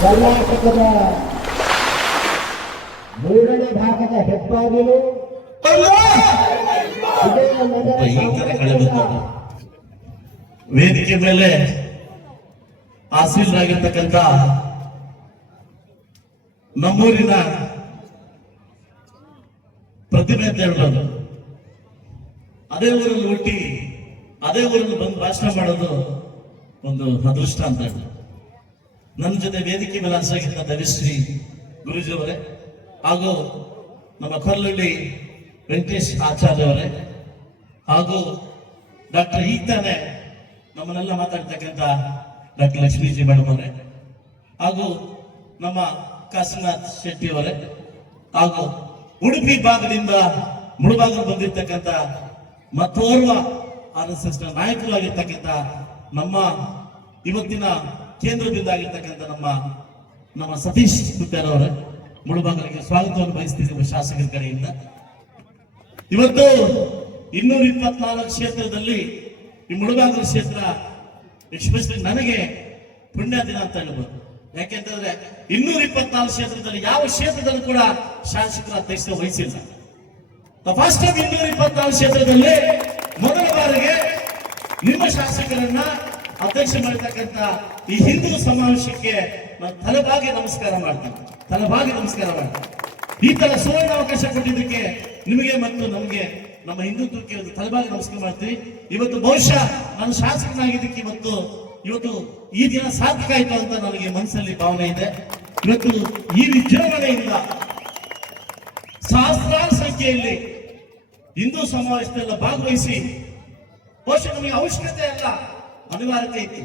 ಕರ್ನಾಟಕದ ಮೂರನೇ ಭಾಗದ ಹೆಬ್ಬಾಗಿಲು. ವೇದಿಕೆ ಮೇಲೆ ಆಸೀನರಾಗಿರ್ತಕ್ಕಂಥ ನಮ್ಮೂರಿನ ಪ್ರತಿಭೆ ಅಂತ ಹೇಳೋದು ಅದೇ ಊರಲ್ಲಿ ಹುಟ್ಟಿ, ಅದೇ ಊರಲ್ಲಿ ಬಂದು ಭಾಷಣ ಮಾಡೋದು ಒಂದು ಅದೃಷ್ಟ ಅಂತ ನನ್ನ ಜೊತೆ ವೇದಿಕೆ ಮೇಲೆ ಆಸರಾಗಿದ್ದ ಧರಿಶ್ರೀ ಗುರುಜಿ ಅವರೇ, ಹಾಗೂ ನಮ್ಮ ಕೊರಲಳ್ಳಿ ವೆಂಕಟೇಶ್ ಆಚಾರ್ಯ ಅವರೇ, ಹಾಗೂ ಡಾಕ್ಟರ್ ಈಗ ತಾನೆ ನಮ್ಮನ್ನೆಲ್ಲ ಮಾತಾಡ್ತಕ್ಕಂಥ ಡಾಕ್ಟರ್ ಲಕ್ಷ್ಮೀಜಿ ಮೇಡಮ್ ಅವರೇ, ಹಾಗೂ ನಮ್ಮ ಕಾಶಿನಾಥ್ ಶೆಟ್ಟಿ ಅವರೇ, ಹಾಗೂ ಉಡುಪಿ ಭಾಗದಿಂದ ಮುಳುಬಾಗಲು ಬಂದಿರತಕ್ಕಂಥ ಮತ್ತೋರ್ವ ಆರ್ ಎಸ್ ಎಸ್ ನಾಯಕರಾಗಿರ್ತಕ್ಕಂಥ ನಮ್ಮ ಇವತ್ತಿನ ಕೇಂದ್ರದಿಂದ ಆಗಿರ್ತಕ್ಕಂಥ ನಮ್ಮ ನಮ್ಮ ಸತೀಶ್ ಪುತ್ತರ್ ಅವರ, ಮುಳುಬಾಗಲಿಗೆ ಸ್ವಾಗತವನ್ನು ಬಯಸ್ತಿದ್ದೀವಿ ಶಾಸಕರ ಕಡೆಯಿಂದ. ಇವತ್ತು ಇನ್ನೂರ ಇಪ್ಪತ್ನಾಲ್ಕು ಕ್ಷೇತ್ರದಲ್ಲಿ ಈ ಮುಳುಬಾಗಲ ಕ್ಷೇತ್ರ ಎಸ್ಪೆಷಲಿ ನನಗೆ ಪುಣ್ಯ ದಿನ ಅಂತ ಹೇಳ್ಬೋದು. ಯಾಕೆಂತಂದ್ರೆ ಇನ್ನೂರ ಇಪ್ಪತ್ನಾಲ್ಕು ಕ್ಷೇತ್ರದಲ್ಲಿ ಯಾವ ಕ್ಷೇತ್ರದಲ್ಲೂ ಕೂಡ ಶಾಸಕರ ಅಧ್ಯಕ್ಷತೆ ವಹಿಸಿಲ್ಲ. ಫಸ್ಟ್ ಇನ್ನೂರ ಇಪ್ಪತ್ನಾಲ್ಕು ಕ್ಷೇತ್ರದಲ್ಲಿ ಮೊದಲ ಬಾರಿಗೆ ನಿಮ್ಮ ಶಾಸಕರನ್ನ ಅಧ್ಯಕ್ಷ ಮಾಡಿರ್ತಕ್ಕಂಥ ಈ ಹಿಂದೂ ಸಮಾವೇಶಕ್ಕೆ ನಾನು ತಲೆಬಾಗಿ ನಮಸ್ಕಾರ ಮಾಡ್ತೇನೆ ತಲೆಬಾಗಿ ನಮಸ್ಕಾರ ಮಾಡ್ತೀನಿ ಈ ತರ ಸುವರ್ಣ ಅವಕಾಶ ಕೊಟ್ಟಿದ್ದಕ್ಕೆ ನಿಮಗೆ ಮತ್ತು ನಮಗೆ ನಮ್ಮ ಹಿಂದುತ್ವಕ್ಕೆ ಒಂದು ತಲೆಬಾಗಿ ನಮಸ್ಕಾರ ಮಾಡ್ತೀವಿ. ಇವತ್ತು ಬಹುಶಃ ನಾನು ಶಾಸಕನಾಗಿದ್ದಕ್ಕೆ ಇವತ್ತು ಇವತ್ತು ಈ ದಿನ ಸಾರ್ಥಕ ಆಯ್ತು ಅಂತ ನನಗೆ ಮನಸ್ಸಲ್ಲಿ ಭಾವನೆ ಇದೆ. ಇವತ್ತು ಈ ವಿಜೃಂಭಣೆಯಿಂದ ಸಹಸ್ರಾರು ಸಂಖ್ಯೆಯಲ್ಲಿ ಹಿಂದೂ ಸಮಾವೇಶದಲ್ಲ ಭಾಗವಹಿಸಿ, ಬಹುಶಃ ನಮಗೆ ಅವಶ್ಯಕತೆ ಅಲ್ಲ, ಅನಿವಾರ್ಯತೆ ಇತ್ತು.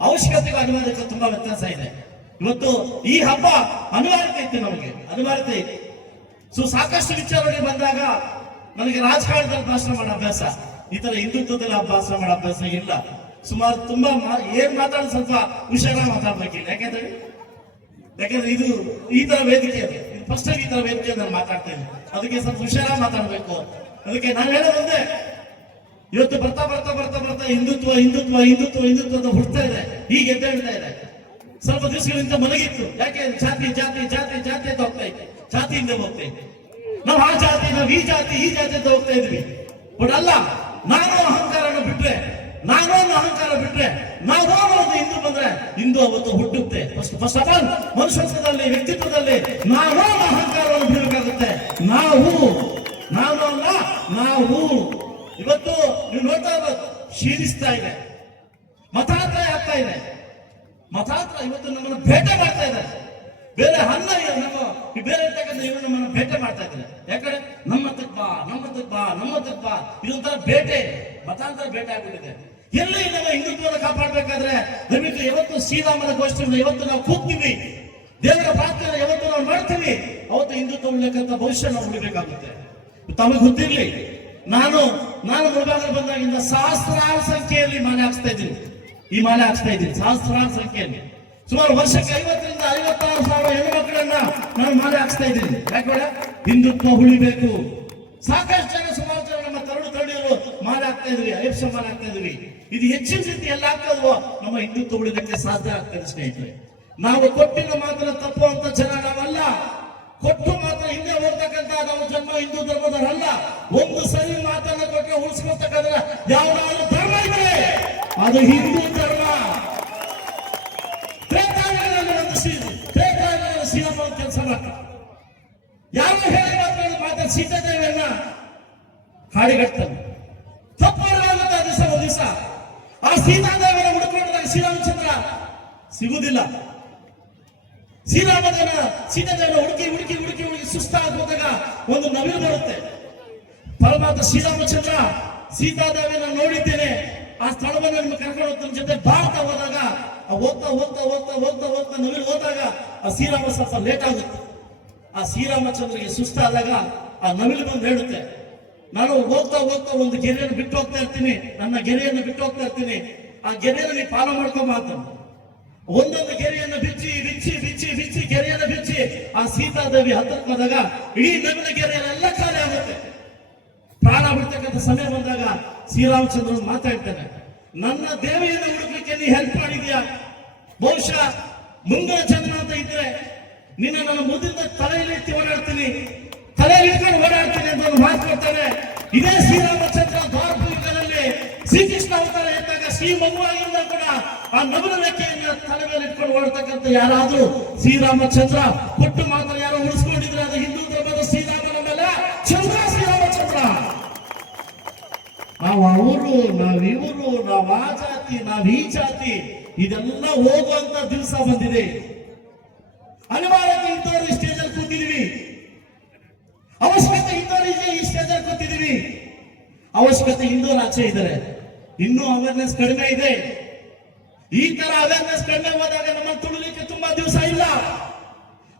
ಅವಶ್ಯಕತೆಗೂ ಅನಿವಾರ್ಯತೆ ತುಂಬಾ ವ್ಯತ್ಯಾಸ ಇದೆ. ಇವತ್ತು ಈ ಹಬ್ಬ ಅನಿವಾರ್ಯತೆ ಇತ್ತು ನಮಗೆ, ಅನಿವಾರ್ಯತೆ ಐತಿ ಸೊ, ಸಾಕಷ್ಟು ವಿಚಾರಗಳಿಗೆ ಬಂದಾಗ ನನಗೆ ರಾಜಕಾರಣದಲ್ಲಿ ಭಾಷಣ ಮಾಡೋ ಅಭ್ಯಾಸ, ಈ ತರ ಹಿಂದುತ್ವದಲ್ಲಿ ಭಾಷಣ ಮಾಡೋ ಅಭ್ಯಾಸ ಇಲ್ಲ. ಸುಮಾರು ತುಂಬಾ ಏನ್ ಮಾತಾಡೋದು ಸ್ವಲ್ಪ ಹುಷಾರ ಮಾತಾಡ್ಬೇಕಿಲ್ಲ. ಯಾಕೆಂದ್ರೆ, ಯಾಕಂದ್ರೆ ಇದು ಈ ತರ ವೇದಿಕೆ ಫಸ್ಟ್ ಈ ತರ ವೇದಿಕೆ ನಾನು ಮಾತಾಡ್ತೇನೆ ಅದಕ್ಕೆ ಸ್ವಲ್ಪ ಹುಷಾರಾಗಿ ಮಾತಾಡ್ಬೇಕು. ಅದಕ್ಕೆ ನಾನು ಹೇಳೋ ಒಂದೇ. ಇವತ್ತು ಬರ್ತಾ ಬರ್ತಾ ಬರ್ತಾ ಬರ್ತಾ ಹಿಂದುತ್ವ ಹಿಂದುತ್ವ ಹಿಂದುತ್ವ ಹಿಂದುತ್ವ ಅಂತ ಹುಡ್ತಾ ಇದೆ. ಹೀಗೆ ಎದ್ದ ಹೇಳ್ತಾ ಇದೆ. ಸ್ವಲ್ಪ ದಿವಸಗಳಿಂದ ಮಲಗಿತ್ತು. ಯಾಕೆ? ಜಾತಿ ಜಾತಿ ಜಾತಿ ಜಾತಿ ಅಂತ ಹೋಗ್ತಾ ಇತ್ತು. ಜಾತಿಯಿಂದ ಹೋಗ್ತಾ ಇತ್ತು. ನಾವು ಆ ಜಾತಿ, ನಾವು ಈ ಜಾತಿ ಈ ಜಾತಿ ಅಂತ ಹೋಗ್ತಾ ಇದ್ವಿ. ಬಟ್ ಅಲ್ಲ, ನಾನು ಅಹಂಕಾರನ ಬಿಟ್ರೆ, ನಾನು ಅಹಂಕಾರ ಬಿಟ್ರೆ, ನಾವು ಅನ್ನೋದು ಹಿಂದೂ ಬಂದ್ರೆ ಹಿಂದೂ ಅವತ್ತು ಹುಟ್ಟುತ್ತೆ. ಫಸ್ಟ್ ಫಸ್ಟ್ ಆಫ್ ಆಲ್ ಮನುಷ್ಯತ್ವದಲ್ಲಿ, ವ್ಯಕ್ತಿತ್ವದಲ್ಲಿ ಅನ್ನೋ ಅಹಂಕಾರವನ್ನು ಬಿಡಬೇಕಾಗುತ್ತೆ. ನಾವು ನಾವು ಇವತ್ತು ನೀವು ನೋಡ್ತಾ ಇರೋದು ಕ್ಷೀಣಿಸ್ತಾ ಇದೆ. ಮತಾಂತರ ಆಗ್ತಾ ಇದೆ. ಮತಾಂತರ ಇವತ್ತು ನಮ್ಮನ್ನು ಭೇಟೆ ಮಾಡ್ತಾ ಇದ್ದಾರೆ ಬೇರೆ ಹನ್ನ ನಮ್ಮ ಬೇರೆ ಇರ್ತಕ್ಕಂಥ ಇವರು ನಮ್ಮನ್ನು ಭೇಟೆ ಮಾಡ್ತಾ ಇದ್ದಾರೆ. ಯಾಕಂದ್ರೆ ನಮ್ಮ ಬಾ ನಮ್ಮ ಬಾ ನಮ್ಮ ಬಾ ಇದೊಂಥರ ಬೇಟೆ, ಮತಾಂತರ ಬೇಟೆ ಆಗ್ಬಿಟ್ಟಿದೆ. ಎಲ್ಲಿ ನಮ್ಮ ಹಿಂದುತ್ವವನ್ನು ಕಾಪಾಡಬೇಕಾದ್ರೆ, ದಯವಿಟ್ಟು ಯಾವತ್ತು ಶ್ರೀರಾಮನ ಗೋಷ್ಠಿಯಿಂದ ಯಾವತ್ತು ನಾವು ಕೂಗ್ತೀವಿ. ದೇವರ ಪಾತ್ರ ಯಾವತ್ತು ನಾವು ಮಾಡ್ತೀವಿ. ಅವತ್ತು ಹಿಂದುತ್ವ ಉಳ್ಬೇಕಂತ ಭವಿಷ್ಯ ನಾವು ಉಳಿಬೇಕಾಗುತ್ತೆ. ತಮಗೆ ಗೊತ್ತಿರ್ಲಿ ನಾನು ನಾನು ಮುಳುಬಾಗಲು ಬಂದಾಗಿಂದ ಸಹಸ್ರಾರು ಸಂಖ್ಯೆಯಲ್ಲಿ ಮಾಲೆ ಹಾಕ್ಸ್ತಾ ಇದ್ದೀನಿ. ಈ ಮಾಲೆ ಹಾಕ್ಸ್ತಾ ಇದ್ದೀನಿ, ಸಹಸ್ರಾರು ಸಂಖ್ಯೆಯಲ್ಲಿ. ಸುಮಾರು ವರ್ಷಕ್ಕೆ ಐವತ್ತರಿಂದ ಐವತ್ತಾರು ಸಾವಿರ ಹೆಣ್ಣು ಮಕ್ಕಳನ್ನ ನಾನು ಮಾಲೆ ಹಾಕ್ಸ್ತಾ ಇದ್ದೀನಿ. ಯಾಕೆ ಹಿಂದುತ್ವ ಉಳಿಬೇಕು. ಸಾಕಷ್ಟು ಜನ ಸುಮಾರು ಜನ ನಮ್ಮ ತರುಳು ತರುಣಿಯರು ಮಾಲೆ ಹಾಕ್ತಾ ಇದ್ರಿ ಅಯ್ಯಪ್ಪ ಮಾಲೆ ಹಾಕ್ತಾ ಇದ್ರಿ. ಇದು ಹೆಚ್ಚಿನ ರೀತಿ ಎಲ್ಲ ಆಗ್ತದೋ ನಮ್ಮ ಹಿಂದುತ್ವ ಉಳಿದಕ್ಕೆ ಸಾಧ್ಯ ಆಗ್ತದೆ ಸ್ನೇಹಿತರೆ. ನಾವು ಕೊಟ್ಟಿನ ಮಾತ್ರ ತಪ್ಪು ಅಂತ ಜನ ನಾವಲ್ಲ. ಕೊಟ್ಟು ಮಾತ್ರ ಹಿಂದೆ ಹೋಗ್ತಕ್ಕಂತ ನಾವು ಜನ್ಮ, ಹಿಂದೂ ಧರ್ಮದವರಲ್ಲ. ಒಂದು ಸರಿ ಮಾತನ್ನ ಬಗ್ಗೆ ಉಳಿಸ್ಕೊಳ್ತಕ್ಕಂಥ ಯಾವ್ದಾದ್ರು ಧರ್ಮ ಇದೆ ಅದು ಹಿಂದೂ ಧರ್ಮ. ಒಂದು ಕೆಲಸ ಮಾಡ್ತಾರೆ ಯಾರು ಹೇಳಿ ಮಾತ್ರ ಮಾತಾಡಿ ಸಿದ್ಧತೆಗಳನ್ನ ಹಾಡಿಗಟ್ತಾನೆ ತಪ್ಪು ಮಾಡುವಂತ ದಿವಸ, ಒಂದು ದಿವಸ. ಆ ಸೀತಾದೇವರ ಹುಡುಕೊಂಡಾಗ ಶ್ರೀರಾಮಚಂದ್ರ ಸಿಗುವುದಿಲ್ಲ. ಶ್ರೀರಾಮದೇವನ ಸೀತಾದೇವನ ಹುಡುಕಿ ಹುಡುಕಿ ಹುಡುಕಿ ಹುಡುಕಿ ಸುಸ್ತಾಗಿ ಹೋದಾಗ ಒಂದು ನವಿಲು ಬರುತ್ತೆ. ಪರಮಾತ್ಮ ಶ್ರೀರಾಮಚಂದ್ರ ಸೀತಾದೇವಿನ ನೋಡಿದ್ದೇನೆ. ಆ ಸ್ಥಳವನ್ನು ನಿಮ್ಗೆ ಕರ್ಕೊಂಡು ಹೋಗ್ತಾನೆ. ಜೊತೆ ಭಾರತ ಹೋದಾಗ ಹೋಗ್ತಾ ಹೋಗ್ತಾ ಹೋಗ್ತಾ ಹೋಗ್ತಾ ಹೋಗ್ತಾ ನವಿಲು ಹೋದಾಗ ಆ ಶ್ರೀರಾಮ ಸ್ವಲ್ಪ ಲೇಟ್ ಆಗುತ್ತೆ. ಆ ಶ್ರೀರಾಮಚಂದ್ರಿಗೆ ಸುಸ್ತಾದಾಗ ಆ ನವಿಲು ಬಂದು ಹೇಳುತ್ತೆ. ನಾನು ಹೋಗ್ತಾ ಹೋಗ್ತಾ ಒಂದು ಗೆರೆಯನ್ನು ಬಿಟ್ಟು ಹೋಗ್ತಾ ಇರ್ತೀನಿ. ನನ್ನ ಗೆರೆಯನ್ನು ಬಿಟ್ಟು ಹೋಗ್ತಾ ಇರ್ತೀನಿ. ಆ ಗೆರೆಯನ್ನು ನೀವು ಪಾಲ ಮಾಡ್ಕೊಂಬ ಅಂತ ಒಂದೊಂದು ಗೆರೆಯನ್ನು ಬಿಚ್ಚಿ ಬಿಚ್ಚಿ ಬಿಚ್ಚಿ ಬಿಚ್ಚಿ ಗೆರೆಯನ್ನು ಬಿಚ್ಚಿ ಆ ಸೀತಾದೇವಿ ಹತ್ತಕ್ಕೆ ಬಂದಾಗ ಇಡೀ ನವಿಲ ಗೆರೆಯನ್ನೆಲ್ಲ ಖಾಲಿ ಆಗುತ್ತೆ. ಪ್ರಾಣ ಬಿಡ್ತಕ್ಕಂಥ ಸಮಯ ಬಂದಾಗ ಶ್ರೀರಾಮಚಂದ್ರ ಮಾತಾಡ್ತಾನೆ, ನನ್ನ ದೇವಿಯನ್ನ ಹುಡುಕ್ಲಿಕ್ಕೆ ನೀ ಹೆಲ್ಪ್ ಮಾಡಿದ್ಯಾ? ಬಹುಶಃ ಮುಂಗಡ ಚಂದ್ರ ಅಂತ ಇದ್ರೆ ನಿನ್ನ ನನ್ನ ಮುದ್ದಿನ ತಲೆಯಲ್ಲಿ ಎತ್ತಿ ಓಡಾಡ್ತೀನಿ, ತಲೆಯಲ್ಲಿ ಇಟ್ಕೊಂಡು ಓಡಾಡ್ತೀನಿ ಅಂತ ಒಂದು ಮಾತು ಕೊಡ್ತಾನೆ. ಇದೇ ಶ್ರೀರಾಮಚಂದ್ರ ದ್ವಾರಪುರದಲ್ಲಿ ಶ್ರೀಕೃಷ್ಣ ಅವತಾರ ಎತ್ತಾಗ ಶ್ರೀ ಮಗುವಾಗಿಂದ ಕೂಡ ಆ ನಗರ ರೆಕ್ಕೆಯನ್ನು ತಲೆ ಮೇಲೆ ಇಟ್ಕೊಂಡು ಓಡತಕ್ಕಂತ ಯಾರಾದ್ರೂ ಶ್ರೀರಾಮಚಂದ್ರ ಕೊಟ್ಟು ಮಾತ್ರ ಯಾರೋ ಉಳಿಸ್ಕೊಂಡಿದ್ರೆ ಅದು ಹಿಂದೂ ಧರ್ಮದ ಶ್ರೀರಾಮನ ಮೇಲೆ ಚಂದ್ರ ಶ್ರೀರಾಮಚಂದ್ರ. ನಾವು ಅವರು ನಾವ್ ಇವರು ನಾವ್ ಆ ಜಾತಿ, ನಾವ್ ಈ ಜಾತಿ, ಇದೆಲ್ಲ ಹೋಗುವಂತ ದಿವಸ ಬಂದಿದೆ. ಅನಿವಾರ್ಯತೆ ಇಂಥವ್ರು ಈ ಸ್ಟೇಜಲ್ಲಿ ಕೂತಿದೀವಿ. ಅವಶ್ಯಕತೆ ಹಿಂದೂರಿಗೆ ಈ ಸ್ಟೇಜ್ ಅಲ್ಲಿ ಕೂತಿದೀವಿ. ಅವಶ್ಯಕತೆ ಇಂದೋರ್ ಆಚೆ ಇದ್ದಾರೆ. ಇನ್ನೂ ಅವೇರ್ನೆಸ್ ಕಡಿಮೆ ಇದೆ. ಈ ತರ ಅವೇರ್ನೆಸ್ ಕಡಿಮೆ ಹೋದಾಗ ನಮ್ಮ ತುಳಿಲಿಕ್ಕೆ ತುಂಬಾ ದಿವಸ ಇಲ್ಲ.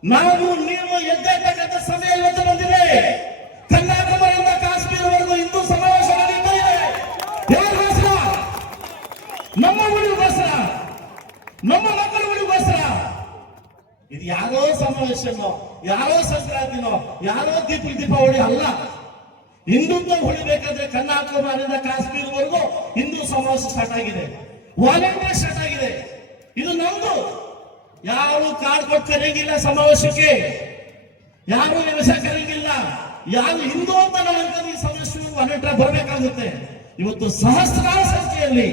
ನಾವು ನೀವು ಎದ್ದೇಳ್ತಕ್ಕಂಥ ಸಮಯ ಇವತ್ತು ಬಂದಿದೆ. ಕನ್ಯಾಕುಮಾರಿಯಿಂದ ಕಾಶ್ಮೀರವರೆಗೂ ಹಿಂದೂ ಸಮಾವೇಶ ನಮ್ಮ ಉಳಿಗೋಸ್ಕರ ನಮ್ಮ ಮಕ್ಕಳ ಉಳಿಗೋಸ್ಕರ ಇದು ಯಾರೋ ಸಮಾವೇಶನೋ, ಯಾರೋ ಸಂಕ್ರಾಂತಿನೋ, ಯಾರೋ ದೀಪ ದೀಪಾವಳಿ ಅಲ್ಲ. ಹಿಂದುತ್ವ ಉಳಿಬೇಕಾದ್ರೆ ಕನ್ಯಾಕುಮಾರಿಯಿಂದ ಕಾಶ್ಮೀರವರೆಗೂ ಹಿಂದೂ ಸಮಾವೇಶ ಸ್ಟಾರ್ಟ್ ಆಗಿದೆ. ವಾಲಂಟಿಯರ್ ಸ್ಟಾರ್ಟ್ ಆಗಿದೆ ಇದು ನಮ್ದು ಯಾರು ಕಾರ್ಡ್ ಕೊಟ್ಟು ಕರೆಯಂಗಿಲ್ಲ ಸಮಾವೇಶಕ್ಕೆ? ಯಾರು ನಿಮಿಷ ಕರೆಯಂಗಿಲ್ಲ ಯಾರು ಹಿಂದೂ ಅಂತ ಈ ಸಮಾವೇಶ ವಾಲಂಟಿಯರ್ ಬರಬೇಕಾಗುತ್ತೆ. ಇವತ್ತು ಸಹಸ್ರಾರು ಸಂಖ್ಯೆಯಲ್ಲಿ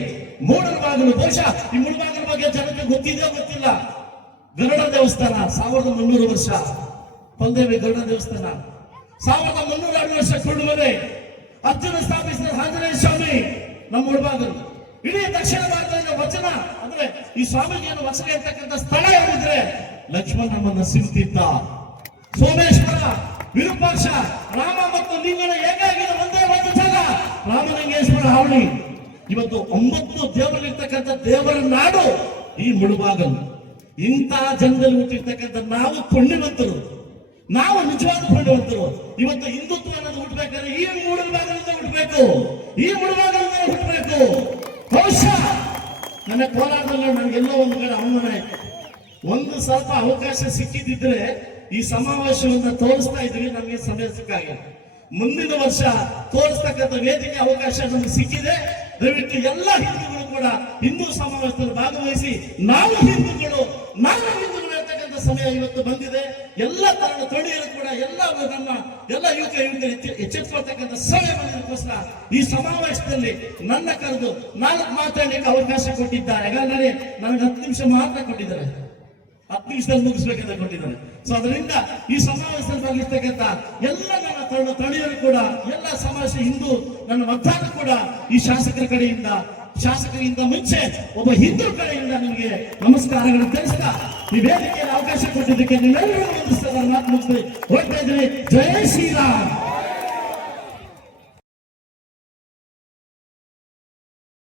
ಮೂಡರ ಬಾಗಿಲು ದೋಷ ಈ ಮುಳುಬಾಗಿಲ ಬಗ್ಗೆ ಜನಕ್ಕೆ ಗೊತ್ತಿದೆಯೋ ಗೊತ್ತಿಲ್ಲ. ಗರುಡ ದೇವಸ್ಥಾನ, ಸಾವಿರದ ಮುನ್ನೂರು ವರ್ಷ. ಪಂದೇವಿ ಗರುಡ ದೇವಸ್ಥಾನ. ಸಾವಿರದ ಮುನ್ನೂರ ಎರಡು ವರ್ಷ ಕುರುಡುಮಲೆ ಅರ್ಜುನ ಸ್ಥಾಪಿಸಿದ ಆಂಜನೇಯ ಸ್ವಾಮಿ, ನಮ್ಮ ಮುಳುಬಾಗಿಲು ಇಡೀ ದಕ್ಷಿಣ ಭಾರತದಲ್ಲಿ ವಚನ. ಅಂದ್ರೆ ಈ ಸ್ವಾಮೀಜಿಯನ್ನು ವಚನ ಇರ್ತಕ್ಕಂಥ ಸ್ಥಳ ಹೇಳಿದ್ರೆ ಲಕ್ಷ್ಮಣ ನಮ್ಮನ್ನ ಸಿಗ್ತಿದ್ದ ಸೋಮೇಶ್ವರ, ವಿರೂಪಾಕ್ಷ, ರಾಮ ಮತ್ತು ಲಿಂಗನ ಏಕಾಗಿದ ಒಂದೇ ಒಂದು ಜಾಗ, ರಾಮಲಿಂಗೇಶ್ವರ ಹಾವಳಿ. ಇವತ್ತು ಒಂಬತ್ತು ದೇವರಲ್ಲಿರ್ತಕ್ಕಂಥ ದೇವರ ನಾಡು ಈ ಮುಳುಬಾಗಲು. ಇಂಥ ಜನದಲ್ಲಿ ಹುಟ್ಟಿರ್ತಕ್ಕಂಥ ನಾವು ಪುಣ್ಯವಂತರು. ನಾವು ನಿಜವಾದ ಪುಣ್ಯವಂತರು. ಇವತ್ತು ಹಿಂದುತ್ವ ಅನ್ನೋದು ಹುಟ್ಟಬೇಕಾದ್ರೆ ಈ ಮುಳುಬಾಗಲಿಂದ ಹುಟ್ಟಬೇಕು ಈ ಹುಟ್ಟಬೇಕು ಬಹುಶಃ ನನ್ನ ಕೋಲಾರದಲ್ಲಿ ನನಗೆಲ್ಲೋ ಒಂದು ಕಡೆ ಅವಮಾನ ಒಂದು ಸ್ವಲ್ಪ ಅವಕಾಶ ಸಿಕ್ಕಿದ್ದಿದ್ರೆ ಈ ಸಮಾವೇಶವನ್ನು ತೋರಿಸ್ತಾ ಇದ್ವಿ ನಮಗೆ ಸಮಯ ಸಿಕ್ಕಾಗಿಲ್ಲ ಮುಂದಿನ ವರ್ಷ ತೋರಿಸ್ತಕ್ಕಂಥ ವೇದಿಕೆ ಅವಕಾಶ ನಮಗೆ ಸಿಕ್ಕಿದೆ. ದಯವಿಟ್ಟು ಎಲ್ಲ ಹಿಂದೂಗಳು ಕೂಡ ಹಿಂದೂ ಸಮಾವೇಶದಲ್ಲಿ ಭಾಗವಹಿಸಿ, ನಾವು ಹಿಂದೂಗಳು ನಾವು ಸಮಯ ಇವತ್ತು ಬಂದಿದೆ. ಎಲ್ಲ ತರದ ತೊಡಿಯಲು ಕೂಡ, ಎಲ್ಲ ನಮ್ಮ ಎಲ್ಲ ಯುವಕ ಯುವಕರು ಎಚ್ಚೆ- ಎಚ್ಚೆತ್ತುಕೊಳ್ತಕ್ಕಂಥ ಸಮಯ ಬಂದಿದ್ದಕ್ಕೋಸ್ಕರ ಈ ಸಮಾವೇಶದಲ್ಲಿ ನನ್ನ ಕರೆದು ನಾಲ್ಕು ಮಾತಾಡಲಿಕ್ಕೆ ಅವಕಾಶ ಕೊಟ್ಟಿದ್ದಾರೆ. ಹಾಗಾದರೆ ನನಗೆ ಹತ್ತು ನಿಮಿಷ ಮಾತ್ರ ಕೊಟ್ಟಿದ್ದಾರೆ. ಹತ್ತು ನಿಮಿಷದಲ್ಲಿ ಮುಗಿಸ್ಬೇಕಂತ ಕೊಟ್ಟಿದ್ದಾರೆ. ಸೊ ಅದರಿಂದ ಈ ಸಮಾವೇಶದಲ್ಲಿ ಬರಲಿರ್ತಕ್ಕಂಥ ಎಲ್ಲ ನನ್ನ ತರುಣ ತಳಿಯರು ಕೂಡ, ಎಲ್ಲ ಸಮಾವೇಶ ಹಿಂದೂ ನನ್ನ ಮತದಾನ ಕೂಡ ಈ ಶಾಸಕರ ಕಡೆಯಿಂದ ಶಾಸಕರಿಂದ ಮುಂಚೆ ಒಬ್ಬ ಹಿಂದೂ ಕಡೆಯಿಂದ ನಿಮಗೆ ನಮಸ್ಕಾರಗಳು ತಿಳಿಸ್ತಾ ಈ ವೇದಿಕೆಯಲ್ಲಿ ಅವಕಾಶ ಕೊಟ್ಟಿದ್ದಕ್ಕೆ ನಿಮ್ಮೆಲ್ಲರೂ ಒಂದು ಮಾತು ಜಯ ಹೊರಡ್ತಾ ಇದ್ದೀನಿ ಜೈ ಶ್ರೀರಾಮ್.